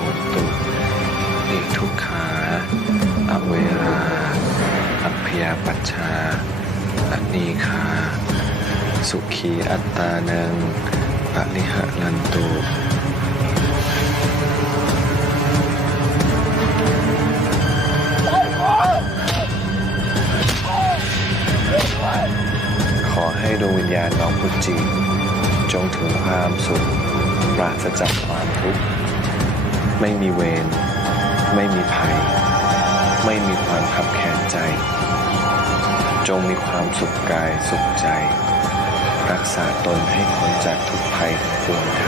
หุตุอิทุขาอเวราอัพยาปัชชาอนีคา สุขีอัตตาเนังปะลิหะลันตุขอให้ดวงวิญญาณน้องพุจิจงถึงความสุขปราศจากความทุกข์ ไม่มีเวรไม่มีภัย ไม่มีความขับแค้นใจ จงมีความสุขกายสุขใจ รักษาตนให้พ้นจากทุกภัยทั้งปวงเถิ